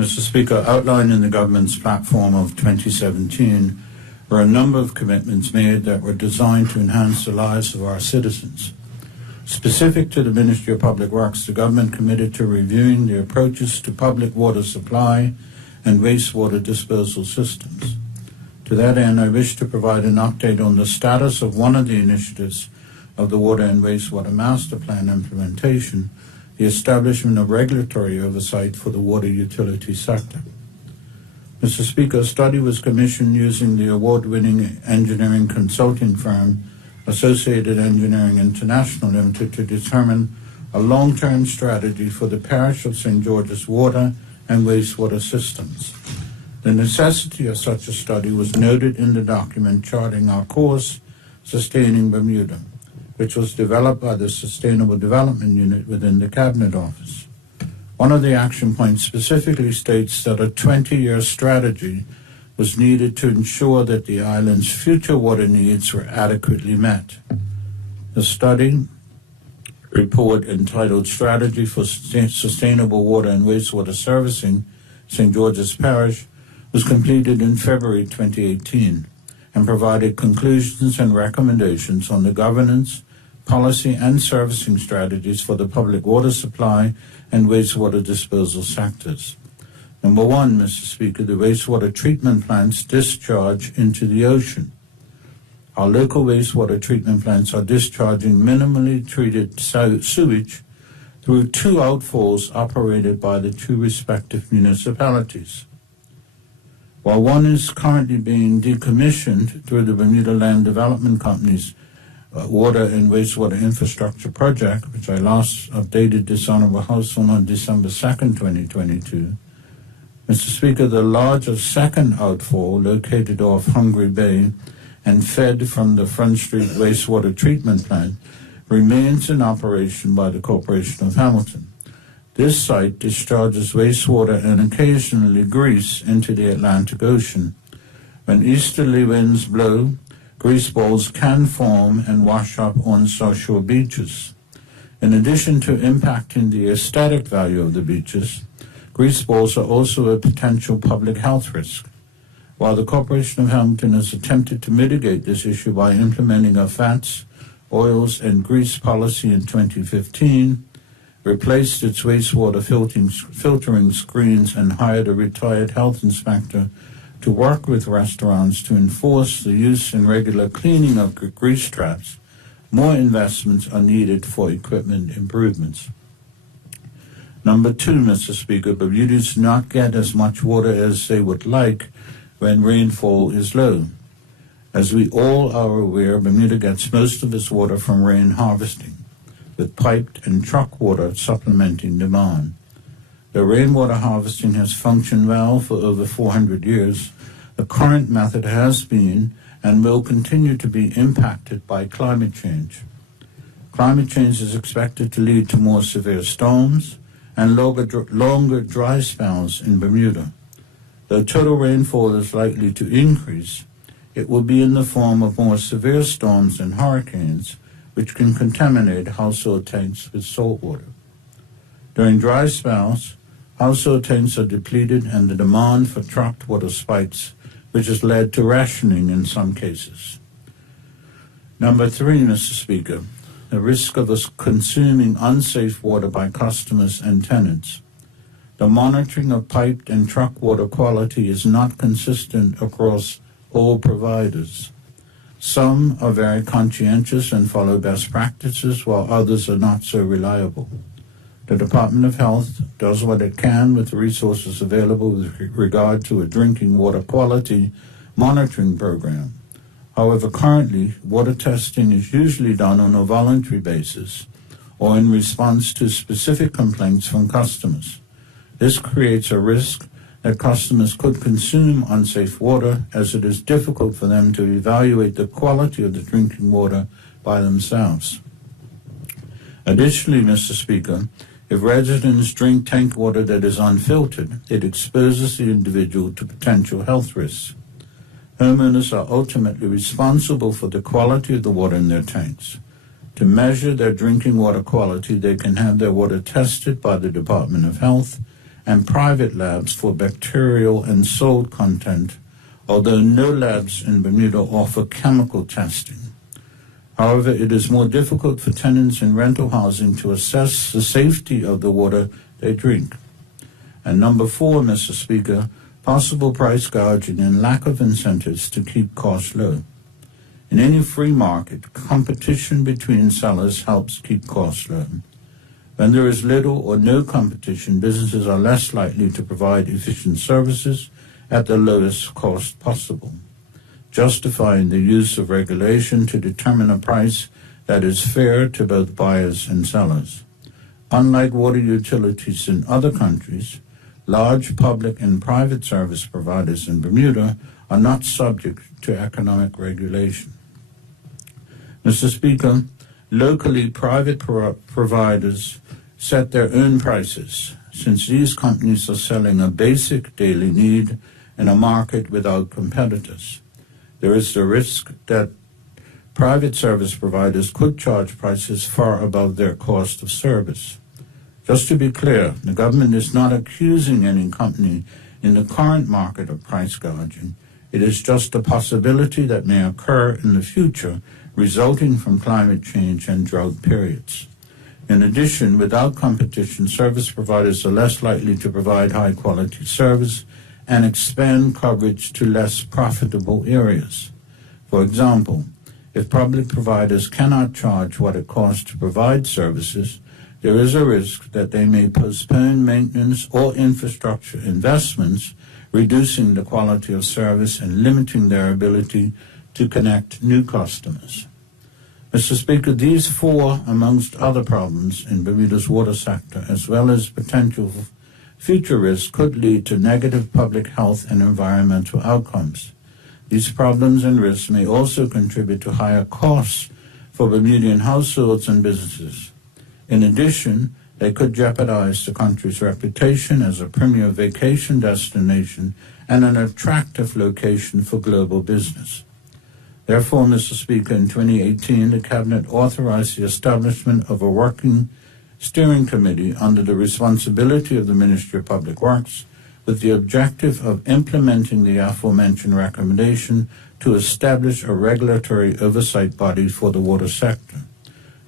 Mr. Speaker, outlined in the government's platform of 2017 were a number of commitments made that were designed to enhance the lives of our citizens. Specific to the Ministry of Public Works, the government committed to reviewing the approaches to public water supply and wastewater disposal systems. To that end, I wish to provide an update on the status of one of the initiatives of the Water and Wastewater Master Plan implementation, the establishment of regulatory oversight for the water utility sector. Mr. Speaker, a study was commissioned using the award-winning engineering consulting firm Associated Engineering International Limited to determine a long-term strategy for the parish of St. George's water and wastewater systems. The necessity of such a study was noted in the document charting our course, Sustaining Bermuda, which was developed by the Sustainable Development Unit within the Cabinet Office. One of the action points specifically states that a 20-year strategy was needed to ensure that the island's future water needs were adequately met. The study report entitled Strategy for Sustainable Water and Wastewater Servicing, St. George's Parish, was completed in February 2018 and provided conclusions and recommendations on the governance, policy, and servicing strategies for the public water supply and wastewater disposal sectors. Number one, Mr. Speaker, the wastewater treatment plants discharge into the ocean. Our local wastewater treatment plants are discharging minimally treated sewage through two outfalls operated by the two respective municipalities. While one is currently being decommissioned through the Bermuda Land Development Company's Water and Wastewater Infrastructure Project, which I last updated this Honourable House on December 2nd, 2022, Mr. Speaker, the larger second outfall, located off Hungry Bay and fed from the Front Street Wastewater Treatment Plant, remains in operation by the Corporation of Hamilton. This site discharges wastewater and occasionally grease into the Atlantic Ocean. When easterly winds blow, grease balls can form and wash up on shore beaches. In addition to impacting the aesthetic value of the beaches, grease balls are also a potential public health risk. While the Corporation of Hamilton has attempted to mitigate this issue by implementing a fats, oils, and grease policy in 2015, replaced its wastewater filtering screens, and hired a retired health inspector to work with restaurants to enforce the use and regular cleaning of grease traps, more investments are needed for equipment improvements. Number two, Mr. Speaker, Bermudans do not get as much water as they would like when rainfall is low. As we all are aware, Bermuda gets most of its water from rain harvesting, with piped and truck water supplementing demand. The rainwater harvesting has functioned well for over 400 years. The current method has been and will continue to be impacted by climate change. Climate change is expected to lead to more severe storms and longer dry spells in Bermuda. Though total rainfall is likely to increase, it will be in the form of more severe storms and hurricanes, which can contaminate household tanks with salt water. During dry spells, household tanks are depleted and the demand for trucked water spikes, which has led to rationing in some cases. Number three, Mr. Speaker, the risk of us consuming unsafe water by customers and tenants. The monitoring of piped and truck water quality is not consistent across all providers. Some are very conscientious and follow best practices, while others are not so reliable. The Department of Health does what it can with the resources available with regard to a drinking water quality monitoring program. However, currently, water testing is usually done on a voluntary basis or in response to specific complaints from customers. This creates a risk that customers could consume unsafe water, as it is difficult for them to evaluate the quality of the drinking water by themselves. Additionally, Mr. Speaker, if residents drink tank water that is unfiltered, it exposes the individual to potential health risks. Homeowners are ultimately responsible for the quality of the water in their tanks. To measure their drinking water quality, they can have their water tested by the Department of Health and private labs for bacterial and salt content, although no labs in Bermuda offer chemical testing. However, it is more difficult for tenants in rental housing to assess the safety of the water they drink. And number 4, Mr. Speaker, possible price gouging and lack of incentives to keep costs low. In any free market, competition between sellers helps keep costs low. When there is little or no competition, businesses are less likely to provide efficient services at the lowest cost possible, justifying the use of regulation to determine a price that is fair to both buyers and sellers. Unlike water utilities in other countries, large public and private service providers in Bermuda are not subject to economic regulation. Mr. Speaker, locally private providers set their own prices, since these companies are selling a basic daily need in a market without competitors. There is the risk that private service providers could charge prices far above their cost of service. Just to be clear, the government is not accusing any company in the current market of price gouging. It is just a possibility that may occur in the future resulting from climate change and drought periods. In addition, without competition, service providers are less likely to provide high-quality service and expand coverage to less profitable areas. For example, if public providers cannot charge what it costs to provide services, there is a risk that they may postpone maintenance or infrastructure investments, reducing the quality of service and limiting their ability to connect new customers. Mr. Speaker, these 4, amongst other problems in Bermuda's water sector, as well as potential future risks, could lead to negative public health and environmental outcomes. These problems and risks may also contribute to higher costs for Bermudian households and businesses. In addition, they could jeopardize the country's reputation as a premier vacation destination and an attractive location for global business. Therefore, Mr. Speaker, in 2018, the Cabinet authorized the establishment of a working steering committee under the responsibility of the Ministry of Public Works with the objective of implementing the aforementioned recommendation to establish a regulatory oversight body for the water sector.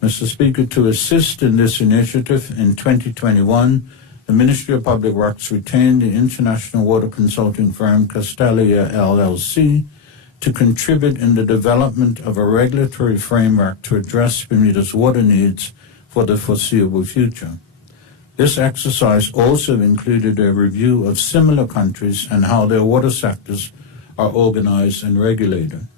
Mr. Speaker, to assist in this initiative in 2021, the Ministry of Public Works retained the international water consulting firm Castalia LLC to contribute in the development of a regulatory framework to address Bermuda's water needs for the foreseeable future. This exercise also included a review of similar countries and how their water sectors are organized and regulated.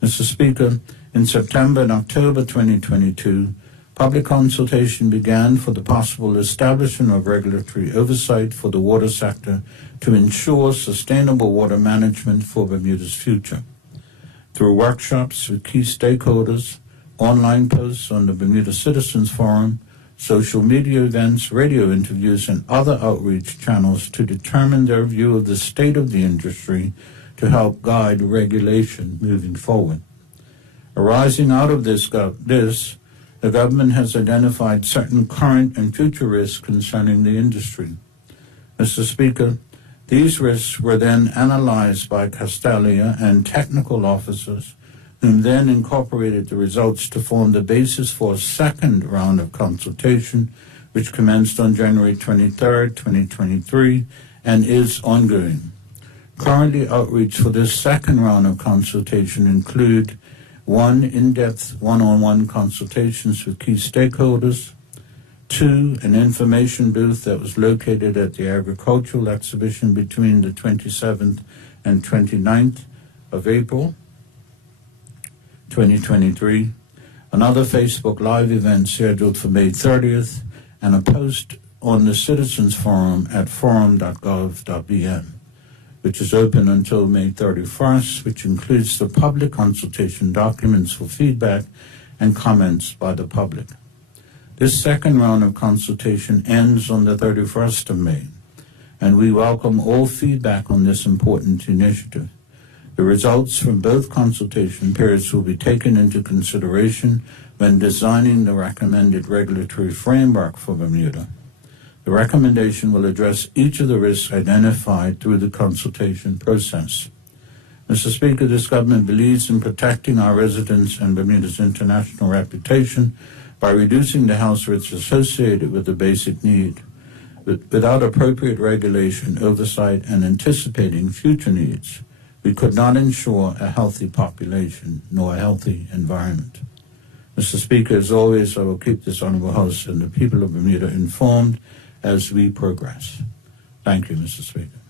Mr. Speaker, in September and October 2022, public consultation began for the possible establishment of regulatory oversight for the water sector to ensure sustainable water management for Bermuda's future. Through workshops with key stakeholders, online posts on the Bermuda Citizens Forum, social media events, radio interviews, and other outreach channels to determine their view of the state of the industry to help guide regulation moving forward. Arising out of this, the government has identified certain current and future risks concerning the industry. Mr. Speaker, these risks were then analyzed by Castalia and technical officers, whom then incorporated the results to form the basis for a second round of consultation, which commenced on January 23, 2023, and is ongoing. Currently, outreach for this second round of consultation include 1, in-depth one-on-one consultations with key stakeholders, 2, an information booth that was located at the agricultural exhibition between the 27th and 29th of April, 2023, another Facebook Live event scheduled for May 30th, and a post on the Citizens Forum at forum.gov.bn, which is open until May 31st, which includes the public consultation documents for feedback and comments by the public. This second round of consultation ends on the 31st of May, and we welcome all feedback on this important initiative. The results from both consultation periods will be taken into consideration when designing the recommended regulatory framework for Bermuda. The The recommendation will address each of the risks identified through the consultation process. Mr. Speaker, this government believes in protecting our residents and Bermuda's international reputation by reducing the health risks associated with the basic need. Without appropriate regulation, oversight, and anticipating future needs, we could not ensure a healthy population nor a healthy environment. Mr. Speaker, as always, I will keep this Honourable House and the people of Bermuda informed as we progress. Thank you, Mr. Speaker.